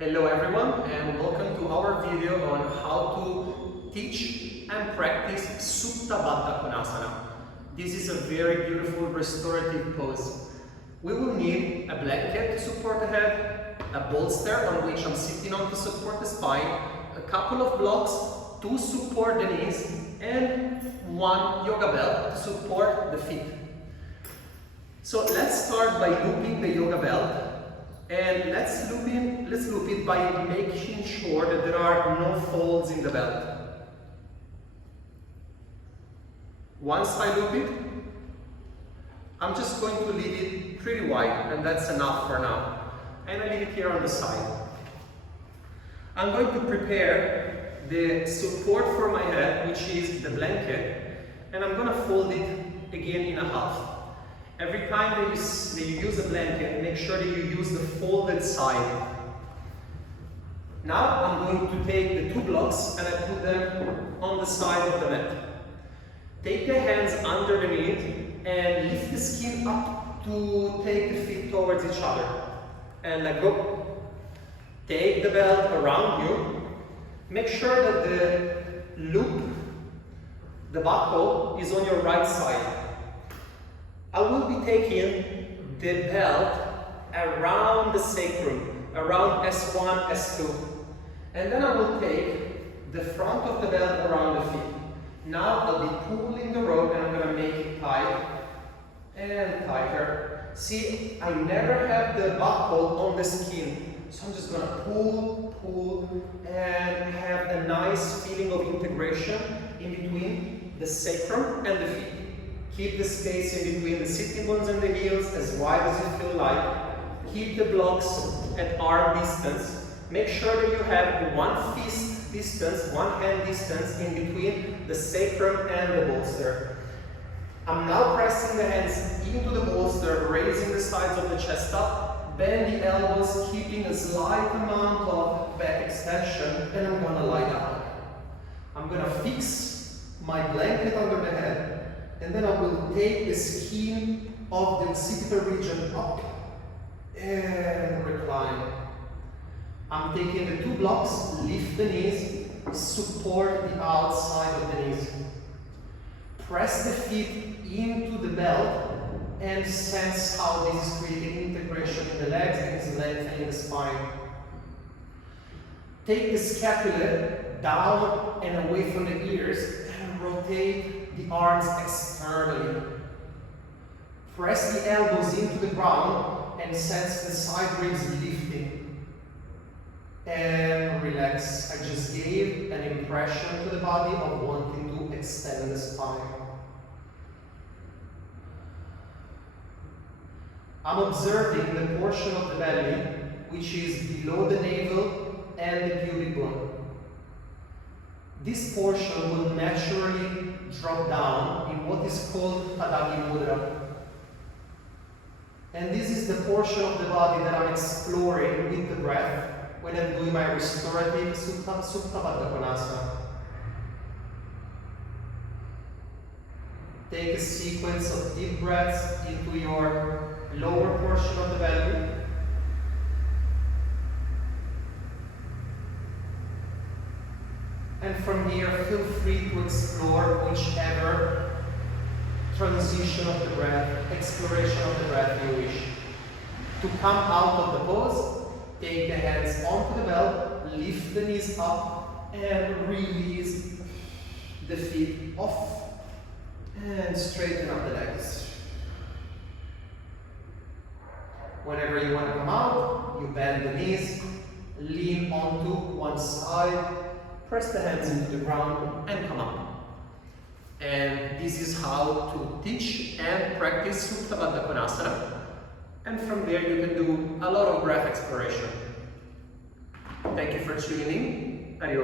Hello everyone, and welcome to our video on how to teach and practice Supta Baddha Konasana. This is a very beautiful restorative pose. We will need a blanket to support the head, a bolster on which I'm sitting on to support the spine, a couple of blocks to support the knees, and one yoga belt to support the feet. So let's start by looping the yoga belt. And let's loop it by making sure that there are no folds in the belt. Once I loop it, I'm just going to leave it pretty wide, and that's enough for now. And I leave it here on the side. I'm going to prepare the support for my head, which is the blanket, and I'm going to fold it again in a half. Every time that you use a blanket, make sure that you use the folded side. Now I'm going to take the two blocks and I put them on the side of the mat. Take the hands underneath and lift the skin up to take the feet towards each other. And let go. Take the belt around you. Make sure that the loop, the buckle, is on your right side. I will be taking the belt around the sacrum, around S1, S2. And then I will take the front of the belt around the feet. Now I'll be pulling the rope and I'm going to make it tight and tighter. See, I never have the buckle on the skin. So I'm just going to pull, and have a nice feeling of integration in between the sacrum and the feet. Keep the space in between the sitting bones and the heels as wide as you feel like. Keep the blocks at arm distance. Make sure that you have one fist distance, one hand distance in between the sacrum and the bolster. I'm now pressing the hands into the bolster, raising the sides of the chest up. Bend the elbows, keeping a slight amount of back extension, and I'm going to lie down. I'm going to fix my blanket under the head. And then I will take the skin of the occipital region up and recline. I'm taking the two blocks, lift the knees, support the outside of the knees. Press the feet into the belt and sense how this is creating integration in the legs and is lengthening the spine. Take the scapula down and away from the ears and rotate the arms externally. Press the elbows into the ground and sense the side ribs lifting. And relax. I just gave an impression to the body of wanting to extend the spine. I'm observing the portion of the belly which is below the navel and the pubic bone. This portion will naturally drop down in what is called Padagi Mudra. And this is the portion of the body that I'm exploring with the breath when I'm doing my restorative Supta Baddha Konasana. Take a sequence of deep breaths into your lower portion of the belly. And from here, feel free to explore whichever transition of the breath, exploration of the breath you wish. To come out of the pose, take the hands onto the belt, lift the knees up, and release the feet off, and straighten up the legs. Whenever you want to come out, you bend the knees, lean onto one side, press the hands into the ground and come up. And this is how to teach and practice Supta Baddha Konasana. And from there you can do a lot of breath exploration. Thank you for tuning in. Adios.